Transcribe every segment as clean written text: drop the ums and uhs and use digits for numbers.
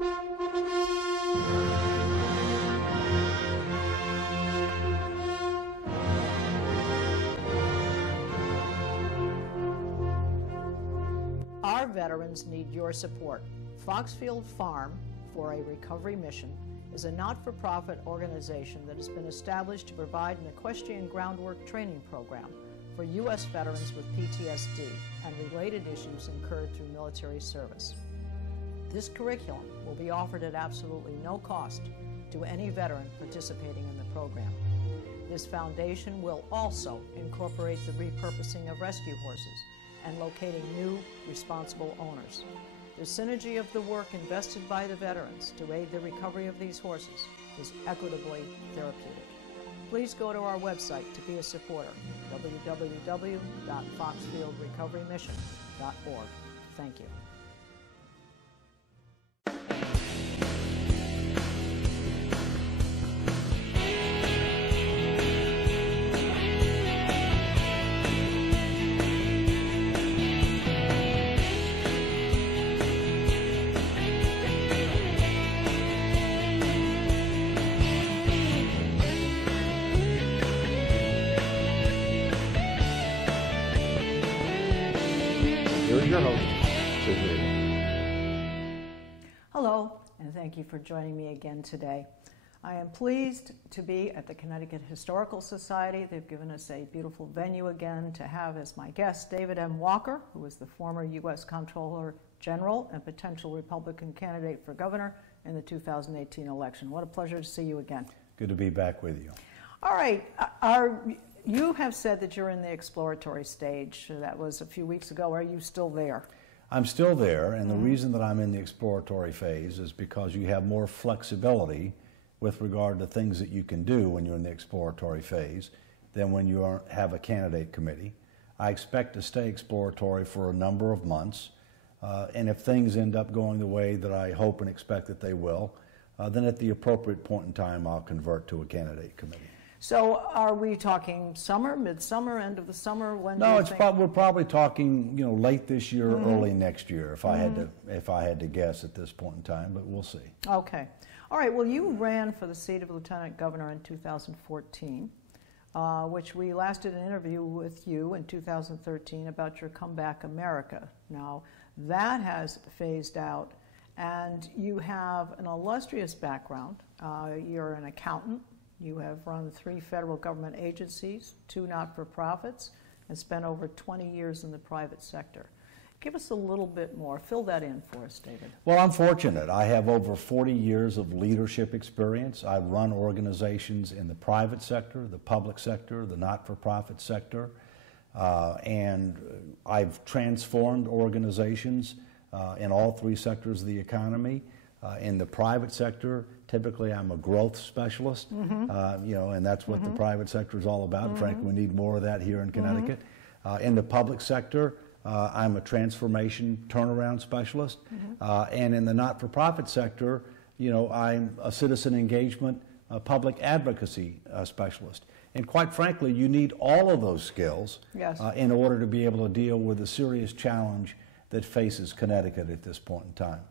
Our veterans need your support. Foxfield Farm for a Recovery Mission is a not-for-profit organization that has been established to provide an equestrian groundwork training program for U.S. veterans with PTSD and related issues incurred through military service. This curriculum will be offered at absolutely no cost to any veteran participating in the program. This foundation will also incorporate the repurposing of rescue horses and locating new, responsible owners. The synergy of the work invested by the veterans to aid the recovery of these horses is equitably therapeutic. Please go to our website to be a supporter, www.foxfieldrecoverymission.org. Thank you. Your host, Susan. Hello, and thank you for joining me again today. I am pleased to be at the Connecticut Historical Society. They've given us a beautiful venue again to have as my guest David M. Walker, who is the former U.S. Comptroller General and potential Republican candidate for governor in the 2018 election. What a pleasure to see you again. Good to be back with you. All right. You have said that you're in the exploratory stage. That was a few weeks ago. Are you still there? I'm still there, and the reason that I'm in the exploratory phase is because you have more flexibility with regard to things that you can do when you're in the exploratory phase than when you have a candidate committee. I expect to stay exploratory for a number of months, and if things end up going the way that I hope and expect that they will, then at the appropriate point in time I'll convert to a candidate committee. So are we talking summer, midsummer, end of the summer? When no, we're probably talking, late this year, early next year, if I had to guess at this point in time, but we'll see. Okay. All right. Well, you ran for the seat of lieutenant governor in 2014, which we last did an interview with you in 2013 about your Comeback America. Now, that has phased out, and you have an illustrious background. You're an accountant. You have run 3 federal government agencies, 2 not-for-profits, and spent over 20 years in the private sector. Give us a little bit more. Fill that in for us, David. Well, I'm fortunate. I have over 40 years of leadership experience. I've run organizations in the private sector, the public sector, the not-for-profit sector, and I've transformed organizations in all 3 sectors of the economy. In the private sector, typically I'm a growth specialist, and that's what the private sector is all about. And frankly, we need more of that here in Connecticut. In the public sector, I'm a transformation turnaround specialist. And in the not-for-profit sector, I'm a citizen engagement, public advocacy specialist. And quite frankly, you need all of those skills in order to be able to deal with the serious challenge that faces Connecticut at this point in time.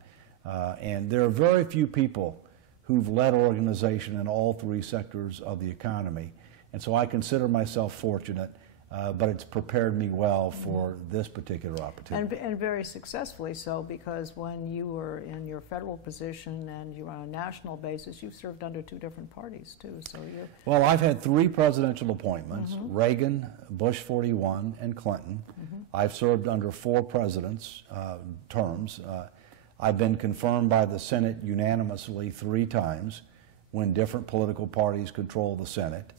And there are very few people who've led organization in all 3 sectors of the economy. And so I consider myself fortunate, but it's prepared me well for this particular opportunity. And very successfully so, because when you were in your federal position and you were on a national basis, you served under 2 different parties too. So you're... Well, I've had 3 presidential appointments, Reagan, Bush 41, and Clinton. I've served under 4 presidents' terms. I've been confirmed by the Senate unanimously 3 times when different political parties control the Senate.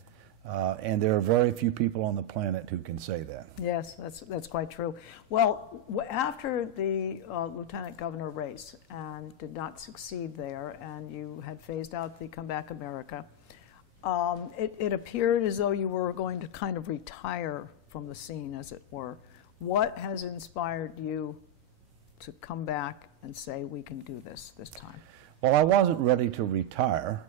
And there are very few people on the planet who can say that. Yes, that's quite true. Well, after the lieutenant governor race and did not succeed there, and you had phased out the Comeback America, it appeared as though you were going to kind of retire from the scene, as it were. What has inspired you to come back and say we can do this time? Well, I wasn't ready to retire,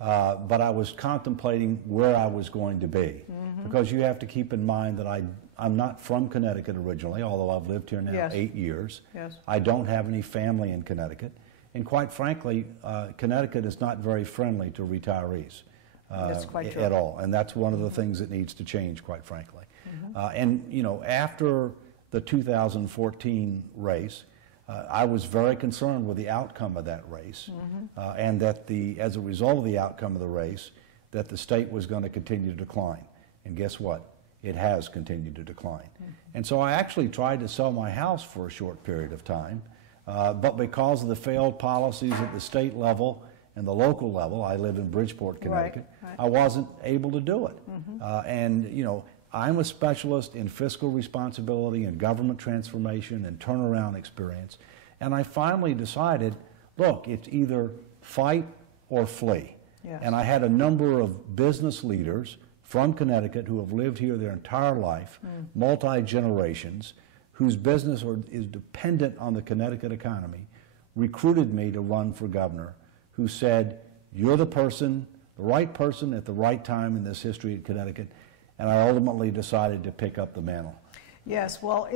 but I was contemplating where I was going to be, because you have to keep in mind that I'm not from Connecticut originally, although I've lived here now 8 years. I don't have any family in Connecticut, And quite frankly, Connecticut is not very friendly to retirees That's quite true. at all. And that's one of the things that needs to change, quite frankly. And, you know, after the 2014 race, I was very concerned with the outcome of that race, and that as a result of the outcome of the race, that the state was going to continue to decline. And guess what? It has continued to decline. And so I actually tried to sell my house for a short period of time, but because of the failed policies at the state level and the local level, I live in Bridgeport, Connecticut, Right. I wasn't able to do it. And, you know, I'm a specialist in fiscal responsibility and government transformation and turnaround experience. And I finally decided, look, it's either fight or flee. Yes. And I had a number of business leaders from Connecticut who have lived here their entire life, multi-generations, whose business is dependent on the Connecticut economy, recruited me to run for governor, who said, you're the person, the right person at the right time in this history of Connecticut. And I ultimately decided to pick up the mantle. Yes, well,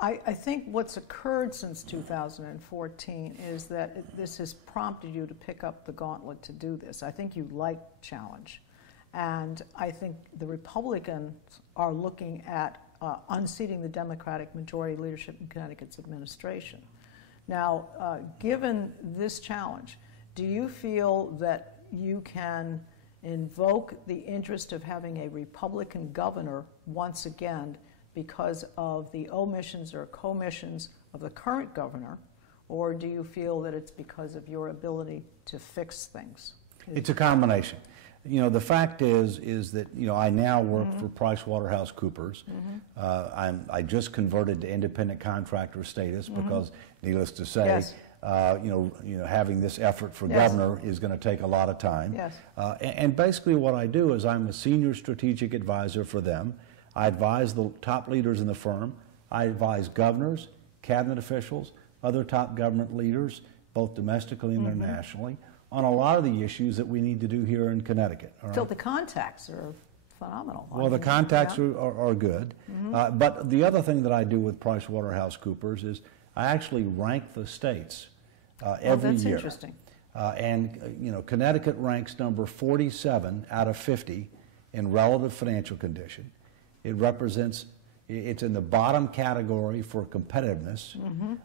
I think what's occurred since 2014 is that this has prompted you to pick up the gauntlet to do this. I think you like challenge. And I think the Republicans are looking at unseating the Democratic majority leadership in Connecticut's administration. Now, given this challenge, do you feel that you can invoke the interest of having a Republican governor once again because of the omissions or commissions of the current governor, or do you feel that it's because of your ability to fix things? It's a combination. You know, the fact is that, you know, I now work for PricewaterhouseCoopers. I just converted to independent contractor status because, needless to say, Yes. you know, having this effort for governor is going to take a lot of time. Yes. And basically what I do is I'm a senior strategic advisor for them. I advise the top leaders in the firm. I advise governors, cabinet officials, other top government leaders, both domestically and internationally, on a lot of the issues that we need to do here in Connecticut. All right? So the contacts are phenomenal. Well, the contacts are good. But the other thing that I do with PricewaterhouseCoopers is I actually rank the states every that's year. interesting. And, you know, Connecticut ranks number 47 out of 50 in relative financial condition. It represents, it's in the bottom category for competitiveness.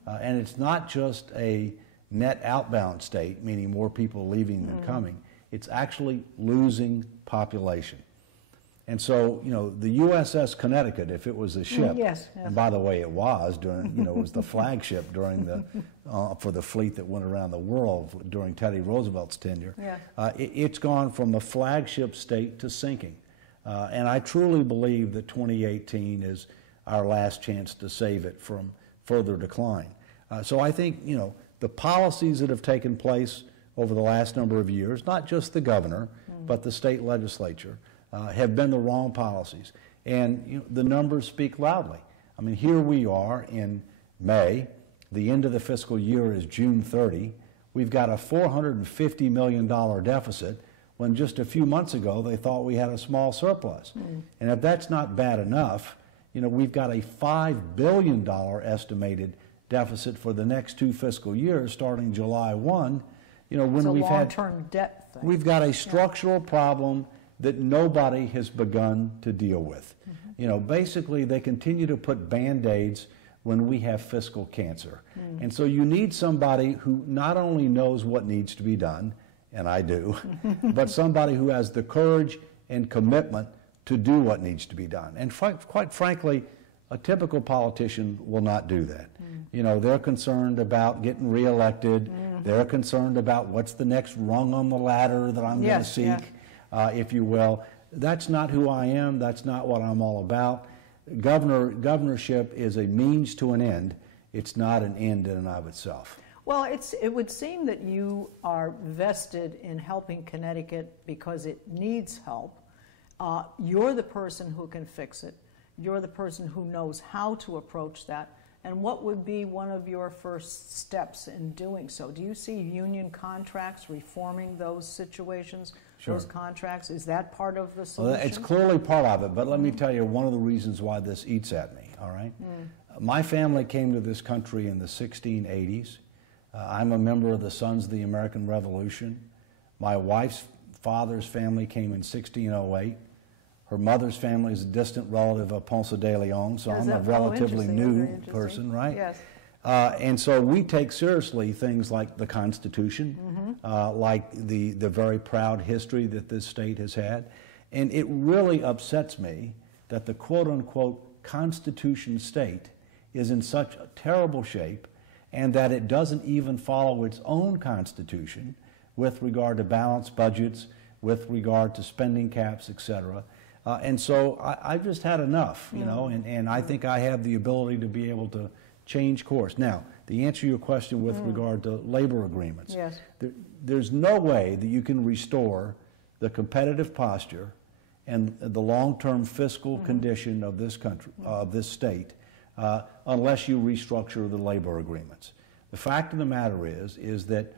And it's not just a net outbound state, meaning more people leaving than coming. It's actually losing population. And so, you know, the USS Connecticut, if it was a ship, yes. and by the way, it was during, you know, it was the flagship during the for the fleet that went around the world during Teddy Roosevelt's tenure. It's gone from a flagship state to sinking, and I truly believe that 2018 is our last chance to save it from further decline. So I think, you know, the policies that have taken place over the last number of years, not just the governor, but the state legislature, have been the wrong policies. And you know, the numbers speak loudly. I mean, here we are in May. The end of the fiscal year is June 30. We've got a $450 million deficit when just a few months ago they thought we had a small surplus. And if that's not bad enough, you know, we've got a $5 billion estimated deficit for the next 2 fiscal years starting July 1. You know, when It's a we've had long-term debt thing. we've got a structural problem that nobody has begun to deal with. You know, basically they continue to put Band-Aids when we have fiscal cancer. And so you need somebody who not only knows what needs to be done, and I do, but somebody who has the courage and commitment to do what needs to be done. And quite frankly, a typical politician will not do that. You know, they're concerned about getting reelected. They're concerned about what's the next rung on the ladder that I'm going to seek, if you will. That's not who I am. That's not what I'm all about. Governorship is a means to an end. It's not an end in and of itself. Well, it would seem that you are vested in helping Connecticut because it needs help. You're the person who can fix it. You're the person who knows how to approach that. And what would be one of your first steps in doing so? Do you see union contracts reforming those situations, those contracts? Is that part of the solution? Well, it's clearly part of it, but let me tell you one of the reasons why this eats at me, all right? My family came to this country in the 1680s. I'm a member of the Sons of the American Revolution. My wife's father's family came in 1608. Her mother's family is a distant relative of Ponce de Leon, so I'm a relatively new person, right? Yes. And so we take seriously things like the Constitution, like the very proud history that this state has had. And it really upsets me that the quote-unquote Constitution state is in such a terrible shape and that it doesn't even follow its own Constitution with regard to balanced budgets, with regard to spending caps, etc. And so I've just had enough, you know, and I think I have the ability to be able to change course. Now, the answer to your question with regard to labor agreements, yes. There's no way that you can restore the competitive posture and the long-term fiscal condition of this country, of this state, unless you restructure the labor agreements. The fact of the matter is that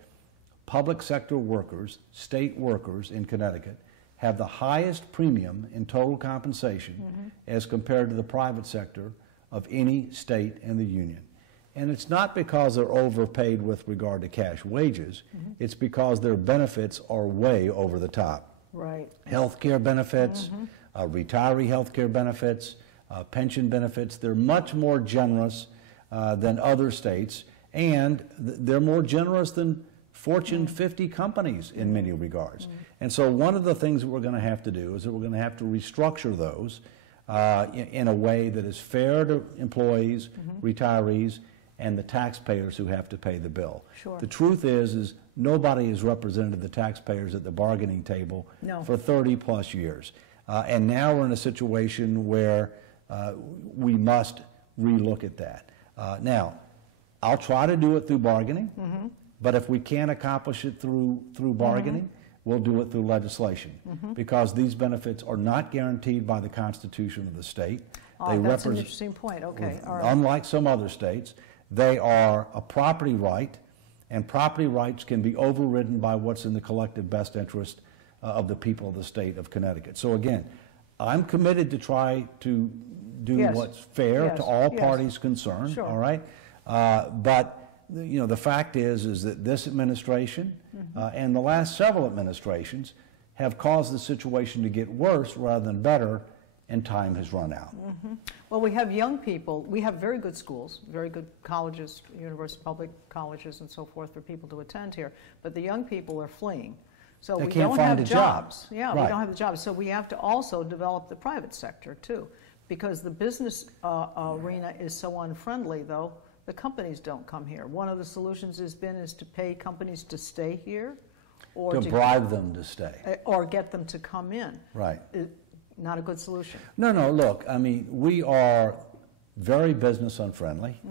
public sector workers, state workers in Connecticut, have the highest premium in total compensation as compared to the private sector of any state in the union. And it's not because they're overpaid with regard to cash wages, it's because their benefits are way over the top. Right. Health care benefits, retiree health care benefits, pension benefits, they're much more generous than other states, and they're more generous than Fortune 50 companies in many regards. And so one of the things that we're going to have to do is that we're going to have to restructure those in a way that is fair to employees, retirees, and the taxpayers who have to pay the bill. Sure. The truth is nobody has represented the taxpayers at the bargaining table for 30 plus years. And now we're in a situation where we must relook at that. Now, I'll try to do it through bargaining, but if we can't accomplish it through bargaining, we'll do it through legislation, because these benefits are not guaranteed by the Constitution of the state. That's an interesting point. Okay. All right. Unlike some other states, they are a property right, and property rights can be overridden by what's in the collective best interest of the people of the state of Connecticut. So again, I'm committed to try to do what's fair to all parties concerned, all right? But you know, the fact is that this administration and the last several administrations have caused the situation to get worse rather than better, and time has run out. Well, we have young people. We have very good schools, very good colleges, university, public colleges, and so forth for people to attend here. But the young people are fleeing. So They we can't don't find have a job. jobs. Yeah, Right. we don't have the jobs. So we have to also develop the private sector too, because the business arena is so unfriendly. Though the companies don't come here. One of the solutions is to pay companies to stay here, or To bribe them to stay. or get them to come in. Right. Not a good solution. No, look, I mean, we are very business unfriendly.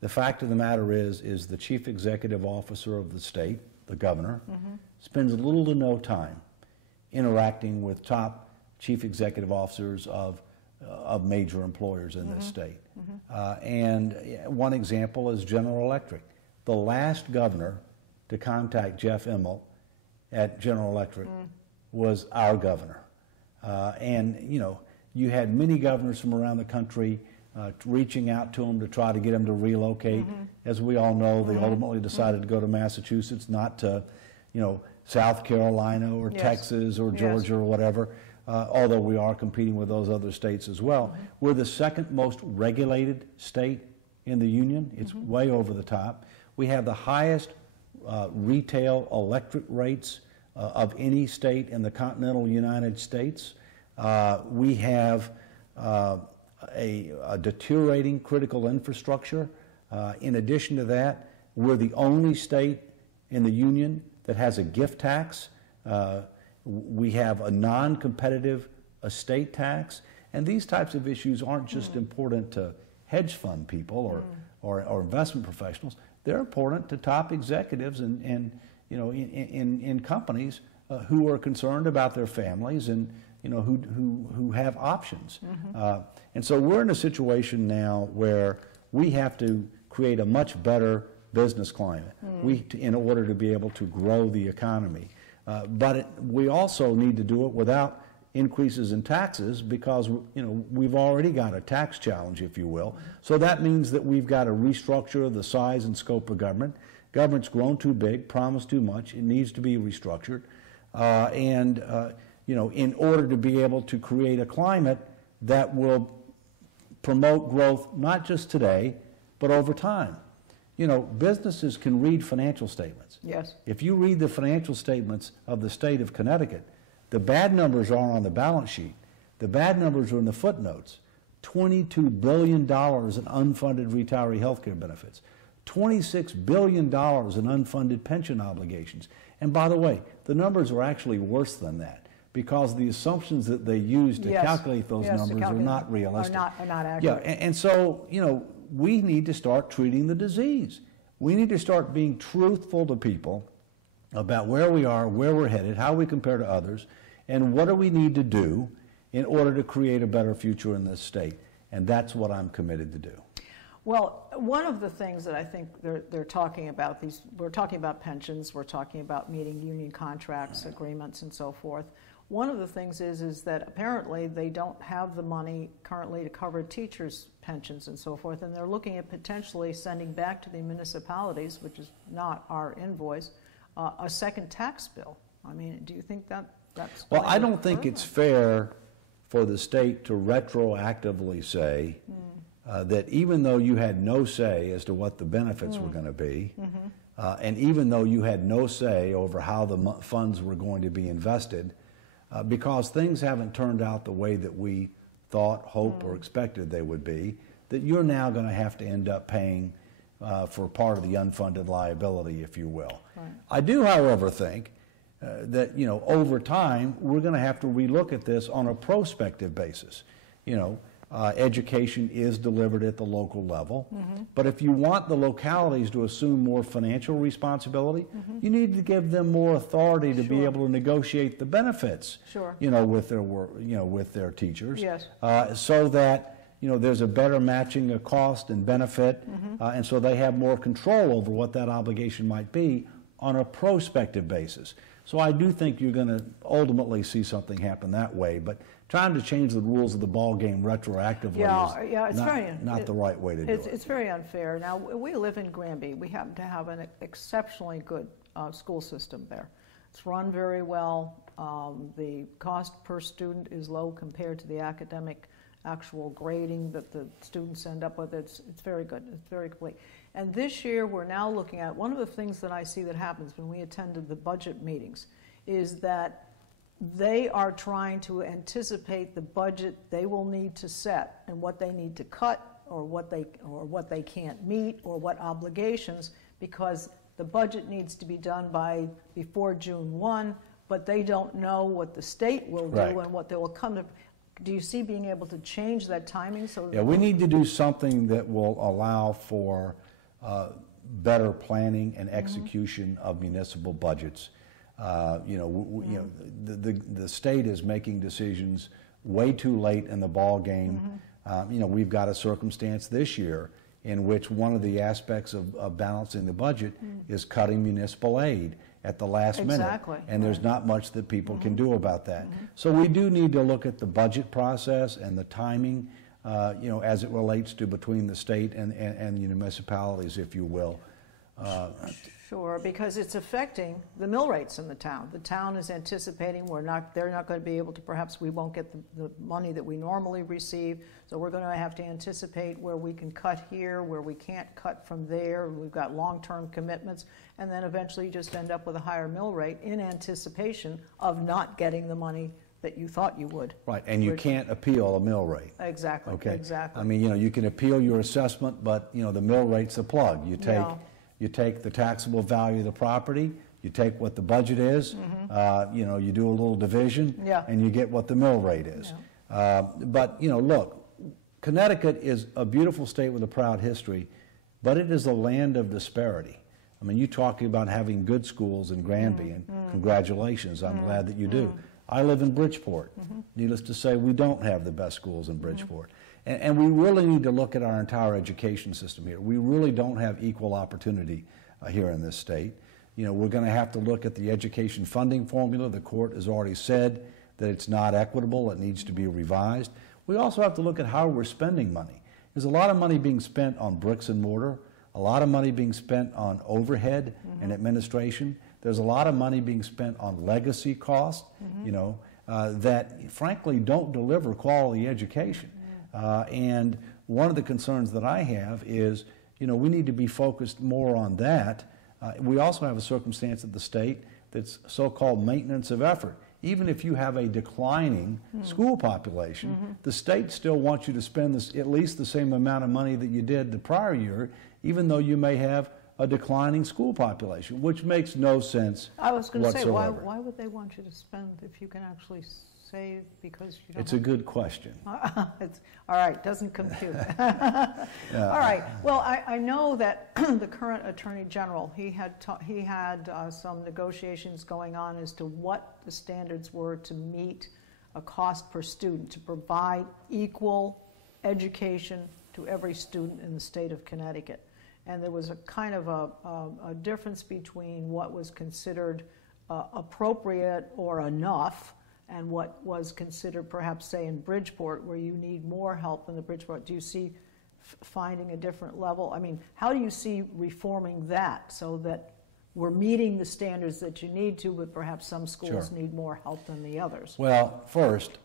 The fact of the matter is the chief executive officer of the state, the governor, spends little to no time interacting with top chief executive officers of major employers in this state. And one example is General Electric. The last governor to contact Jeff Immelt at General Electric was our governor. And, you know, you had many governors from around the country reaching out to him to try to get him to relocate. As we all know, they ultimately decided to go to Massachusetts, not to, you know, South Carolina or Texas or Georgia or whatever, although we are competing with those other states as well. We're the second most regulated state in the union. It's way over the top. We have the highest retail electric rates of any state in the continental United States. We have a deteriorating critical infrastructure. In addition to that, we're the only state in the union that has a gift tax. We have a non-competitive estate tax. And these types of issues aren't just important to hedge fund people or investment professionals. They're important to top executives and you know, in companies who are concerned about their families and, you know, who have options. And so we're in a situation now where we have to create a much better business climate in order to be able to grow the economy. But we also need to do it without increases in taxes, because, you know, we've already got a tax challenge, if you will. So that means that we've got to restructure the size and scope of government. Government's grown too big, promised too much. It needs to be restructured. In order to be able to create a climate that will promote growth, not just today, but over time. Businesses can read financial statements. Yes. If you read the financial statements of the state of Connecticut, the bad numbers aren't on the balance sheet. The bad numbers are in the footnotes. $22 billion in unfunded retiree health care benefits. $26 billion in unfunded pension obligations. And by the way, the numbers are actually worse than that because the assumptions that they use to calculate those numbers are not realistic. Are not accurate. Yeah, and so, we need to start treating the disease. We need to start being truthful to people about where we are, where we're headed, how we compare to others, and what do we need to do in order to create a better future in this state. And that's what I'm committed to do. Well, one of the things that I think they're talking about, we're talking about pensions, we're talking about meeting union contracts, agreements, and so forth. One of the things is that apparently they don't have the money currently to cover teachers' pensions and so forth, and they're looking at potentially sending back to the municipalities, which is not our invoice, a second tax bill. I mean, do you think that's... Well, I don't think it's fair for the state to retroactively say that even though you had no say as to what the benefits were going to be, and even though you had no say over how the funds were going to be invested, because things haven't turned out the way that we thought, hoped, or expected they would be, that you're now going to have to end up paying for part of the unfunded liability, if you will. Right. I do, however, think that, over time, we're going to have to relook at this on a prospective basis. Education is delivered at the local level, but if you want the localities to assume more financial responsibility, you need to give them more authority to be able to negotiate the benefits, with their work, with their teachers, so that there's a better matching of cost and benefit, and so they have more control over what that obligation might be on a prospective basis. So I do think you're going to ultimately see something happen that way, but trying to change the rules of the ball game retroactively is not the right way to do it. It's very unfair. Now, we live in Granby. We happen to have an exceptionally good school system there. It's run very well. The cost per student is low compared to the academic actual grading that the students end up with. It's very good. It's very complete. And this year we're now looking at, one of the things that I see that happens when we attended the budget meetings is that they are trying to anticipate the budget they will need to set and what they need to cut or what they can't meet or what obligations, because the budget needs to be done before June 1, but they don't know what the state will do and what they will come to. Do you see being able to change that timing? We need to do something that will allow for better planning and execution of municipal budgets. The state is making decisions way too late in the ball game. We've got a circumstance this year in which one of the aspects of balancing the budget is cutting municipal aid at the last minute. And there's not much that people can do about that. So we do need to look at the budget process and the timing, as it relates to between the state and the municipalities, if you will. Sure, because it's affecting the mill rates in the town. The town is anticipating they're not going to be able to, perhaps we won't get the money that we normally receive, so we're going to have to anticipate where we can cut here, where we can't cut from there. We've got long-term commitments, and then eventually you just end up with a higher mill rate in anticipation of not getting the money that you thought you would. Right, and you can't appeal a mill rate. Exactly, okay? Exactly. I mean, you can appeal your assessment, but, the mill rate's a plug. You take the taxable value of the property, you take what the budget is, you do a little division, and you get what the mill rate is. But, look, Connecticut is a beautiful state with a proud history, but it is a land of disparity. I mean, you talking about having good schools in Granby, and congratulations, I'm glad that you do. I live in Bridgeport. Needless to say, we don't have the best schools in Bridgeport. And we really need to look at our entire education system here. We really don't have equal opportunity here in this state. We're going to have to look at the education funding formula. The court has already said that it's not equitable. It needs to be revised. We also have to look at how we're spending money. There's a lot of money being spent on bricks and mortar, a lot of money being spent on overhead and administration. There's a lot of money being spent on legacy costs, you know, that frankly don't deliver quality education. And one of the concerns that I have is, you know, we need to be focused more on that. We also have a circumstance at the state that's so-called maintenance of effort. Even if you have a declining school population, the state still wants you to spend at least the same amount of money that you did the prior year, even though you may have a declining school population, which makes no sense whatsoever. I was going to say, why would they want you to spend if you can actually save because you don't It's a good question. All right, doesn't compute. All right, well, I know that the current Attorney General, he had some negotiations going on as to what the standards were to meet a cost per student, to provide equal education to every student in the state of Connecticut. And there was a kind of a difference between what was considered appropriate or enough and what was considered perhaps, say, in Bridgeport, where you need more help in the Bridgeport. Do you see finding a different level? I mean, how do you see reforming that so that we're meeting the standards that you need to, but perhaps some schools need more help than the others? Well, first,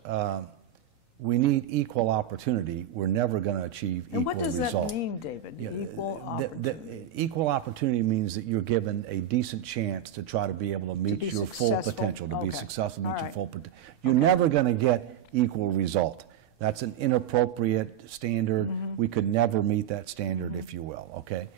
we need equal opportunity. We're never going to achieve equal result. And what does that mean, David, equal opportunity? Equal opportunity means that you're given a decent chance to try to be able to meet your full potential, to be successful, meet your full potential. You're never going to get equal result. That's an inappropriate standard. We could never meet that standard, if you will, okay?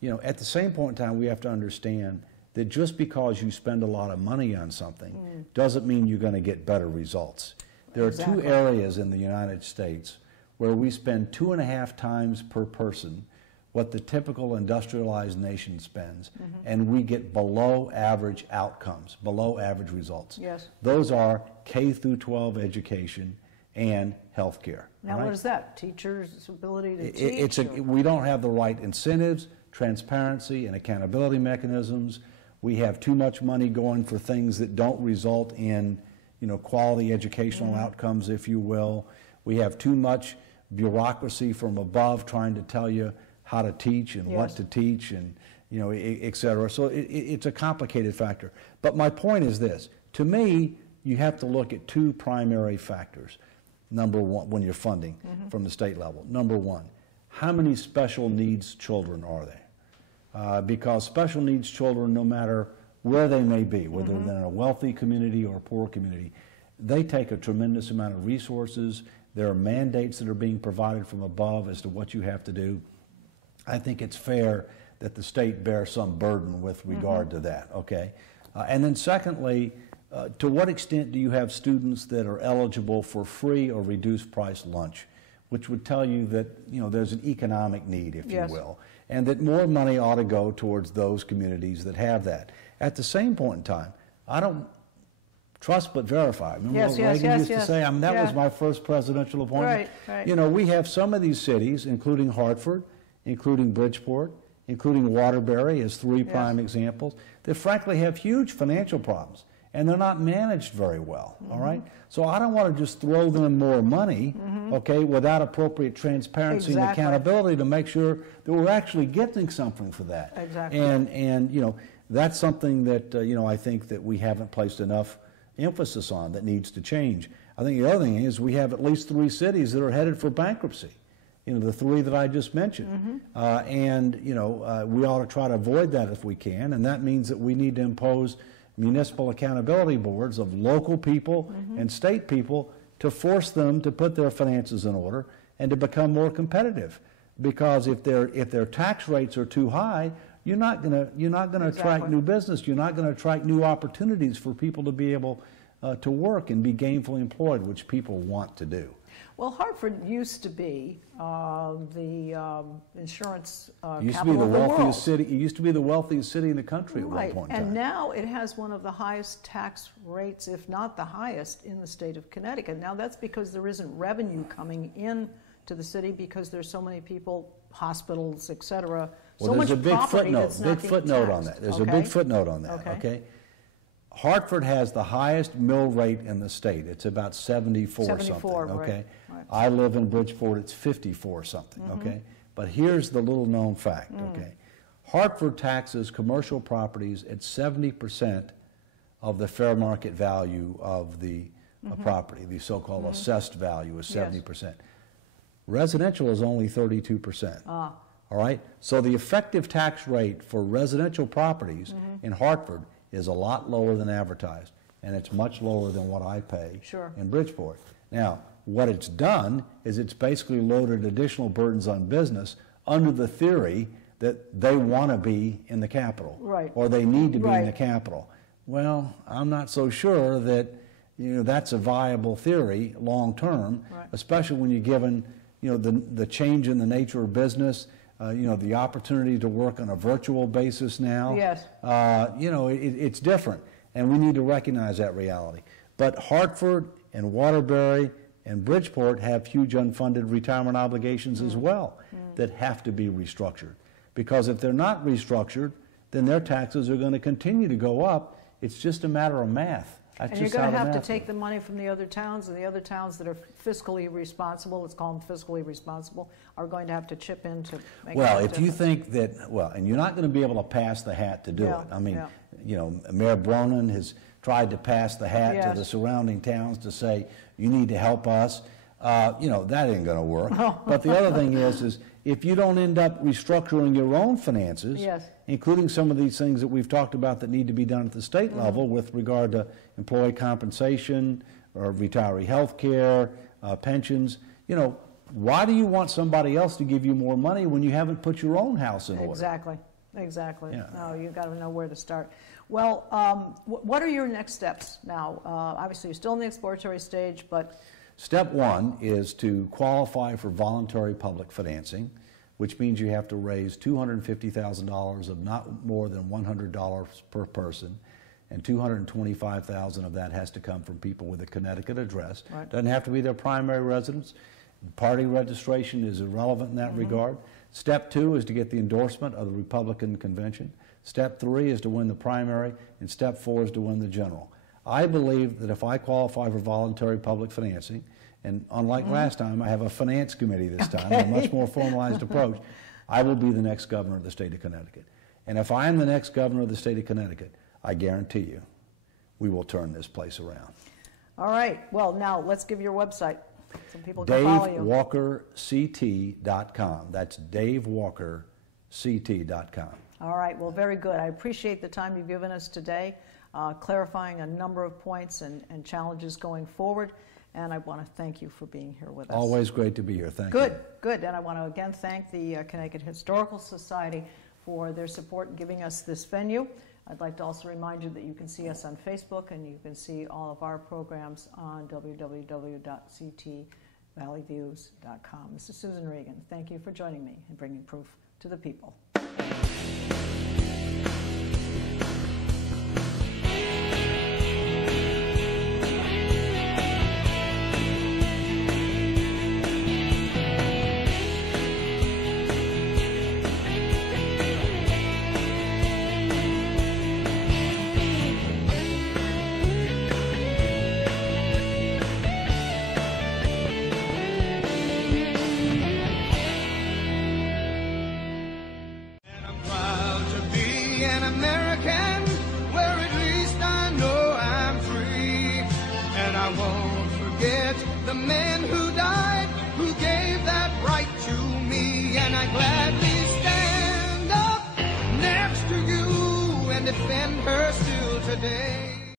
You know, at the same point in time, we have to understand that just because you spend a lot of money on something doesn't mean you're going to get better results. There are two areas in the United States where we spend 2.5 times per person what the typical industrialized nation spends, and we get below average outcomes, below average results. Yes. Those are K through 12 education and healthcare. Now, what is that? Teachers' ability to teach? We don't have the right incentives, transparency, and accountability mechanisms. We have too much money going for things that don't result in, you know, quality educational outcomes, if you will. We have too much bureaucracy from above trying to tell you how to teach and what to teach, and, you know, et cetera. So it's a complicated factor. But my point is this. To me, you have to look at two primary factors. Number one, when you're funding from the state level. Number one, how many special needs children are there? Because special needs children, no matter where they may be, whether they're in a wealthy community or a poor community, they take a tremendous amount of resources. There are mandates that are being provided from above as to what you have to do. I think it's fair that the state bear some burden with regard to that, okay? And then secondly, to what extent do you have students that are eligible for free or reduced price lunch, which would tell you that, you know, there's an economic need, if you will, and that more money ought to go towards those communities that have that. At the same point in time, I don't trust but verify. Remember what Reagan used to say? I mean, that was my first presidential appointment. You know, we have some of these cities, including Hartford, including Bridgeport, including Waterbury as three prime examples, that frankly have huge financial problems, and they're not managed very well, all right? So I don't want to just throw them more money, okay, without appropriate transparency and accountability to make sure that we're actually getting something for that. And you know, that's something that, you know, I think that we haven't placed enough emphasis on that needs to change. I think the other thing is we have at least 3 cities that are headed for bankruptcy. You know, the 3 that I just mentioned. And, you know, we ought to try to avoid that if we can, and that means that we need to impose municipal accountability boards of local people and state people to force them to put their finances in order and to become more competitive. Because if their tax rates are too high, you're not going to attract new business. You're not going to attract new opportunities for people to be able to work and be gainfully employed, which people want to do. Well, Hartford used to be the insurance capital used to be the of the wealthiest world. city. It used to be the wealthiest city in the country at one point in time. And now it has one of the highest tax rates, if not the highest, in the state of Connecticut. Now that's because there isn't revenue coming in to the city because there's so many people, hospitals, et cetera. Well, there's a big footnote on that. There's a big footnote on that, okay? Hartford has the highest mill rate in the state. It's about 74 something, okay? Right. I live in Bridgeport, it's 54 something, okay? But here's the little known fact, okay? Hartford taxes commercial properties at 70% of the fair market value of the property. The so-called assessed value is 70%. Yes. Residential is only 32%. All right? So the effective tax rate for residential properties in Hartford is a lot lower than advertised, and it's much lower than what I pay in Bridgeport. Now, what it's done is it's basically loaded additional burdens on business under the theory that they want to be in the capital, or they need to be in the capital. Well, I'm not so sure that that's a viable theory long term, especially when you're given the change in the nature of business, the opportunity to work on a virtual basis now. Yes. It's different, and we need to recognize that reality. But Hartford and Waterbury and Bridgeport have huge unfunded retirement obligations as well that have to be restructured. Because if they're not restructured, then their taxes are going to continue to go up. It's just a matter of math. And you're going to have to take the money from the other towns, and the other towns that are fiscally responsible, let's call them fiscally responsible, are going to have to chip in to make Well, if you think that, and you're not going to be able to pass the hat to do it. I mean, Mayor Bronin has tried to pass the hat to the surrounding towns to say, you need to help us. That ain't going to work. But the other thing is if you don't end up restructuring your own finances, including some of these things that we've talked about that need to be done at the state level with regard to employee compensation or retiree health care, pensions, why do you want somebody else to give you more money when you haven't put your own house in order? Exactly. No, you've got to know where to start. Well, what are your next steps now? Obviously, you're still in the exploratory stage, but... Step one is to qualify for voluntary public financing, which means you have to raise $250,000 of not more than $100 per person, and $225,000 of that has to come from people with a Connecticut address. Doesn't have to be their primary residence. Party registration is irrelevant in that regard. Step two is to get the endorsement of the Republican convention. Step three is to win the primary, and step four is to win the general. I believe that if I qualify for voluntary public financing, and unlike last time, I have a finance committee this time, a much more formalized approach, I will be the next governor of the state of Connecticut. And if I am the next governor of the state of Connecticut, I guarantee you, we will turn this place around. All right. Well, now let's give your website so people can follow you. DaveWalkerCT.com. That's DaveWalkerCT.com. All right. Well, very good. I appreciate the time you've given us today. Clarifying a number of points and challenges going forward. And I want to thank you for being here with us. Always great to be here. Thank you. Good. And I want to again thank the Connecticut Historical Society for their support in giving us this venue. I'd like to also remind you that you can see us on Facebook, and you can see all of our programs on www.ctvalleyviews.com. This is Susan Regan. Thank you for joining me and bringing proof to the people. I won't forget the men who died, who gave that right to me, and I gladly stand up next to you and defend her still today.